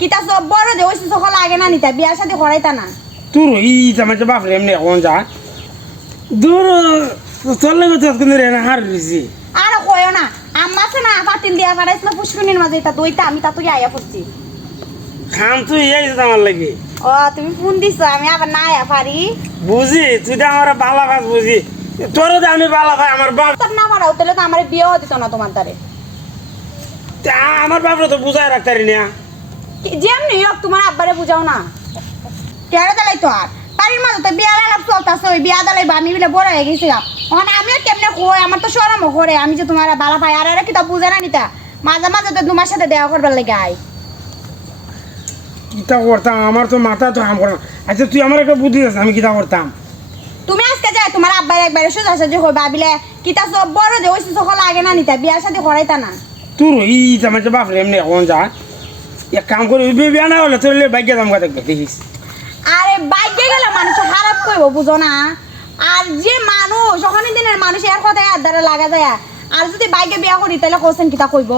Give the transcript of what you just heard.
কিতা সব বড় যে ওই সকল লাগে না নিতা বিয়ার সাথে করাইতা না। তোর ই আমার বাপ এমনি এখন যা। দূর লাগে তো কিন্তু রে না হার দিছি আর কয়ও না আম্মা আছে না পাতিল দিয়া পারাইছ না পুষ্করিণীর মাঝে তা তুই আমি তা তুই আয়া পড়ছি খাম তুই এই আমার লাগে। ও তুমি ফোন দিছ আমি আবার না আয়া পারি বুঝি তুই তো আমার বালা ভাস বুঝি তোরও তো আমি বালা ভাই আমার বাপ তোর না পারাও তাহলে তো আমার বিয়েও দিত না তোমার দ্বারে আমার বাপরে তো বুঝাই রাখতারি না যেমনি হোক তোমার আব্বারে বুঝাও না। কেড়ে দালাই তো আর? বাড়ির মাঝে তো বিয়ার আলাপ চলতেছে ওই বিয়া দালাই আমি বলে বড় হয়ে গেছি ওখানে আমিও কেমনে কই? আমার তো সরমও করে। আমি যে তোমার বালা পাই আর কি তা বুঝে না নিতা? মাঝে মাঝে তো তোমার সাথে দেওয়া করবার লাগে আয়। কিতা করতাম? আমার তো মাথা তো কাম করে। না। আচ্ছা তুই আমার একটা বুদ্ধি আছে আমি কিতা করতাম? তুমি আজকে যাই তোমার আব্বার একবারে সোজা সোজা হই ভাবিলে কিতা সব বড় যে ওই সকল লাগে না নিতা? বিয়ার সাথে করাইতা না। তোর ই আমার বাপ এমনি এখন যা। এক কাম করি ওই বিয়া না হলে তোর বাইকে দাম কথা দেখিস। আরে বাইকে গেলে মানুষ খারাপ করব বুঝো না। আর যে মানুষ ওখানে দিনের মানুষ, এর কথায় আর দ্বারা লাগা যায়। আর যদি বাইকে বিয়া করি, তাহলে কোসেন কিতা কইব?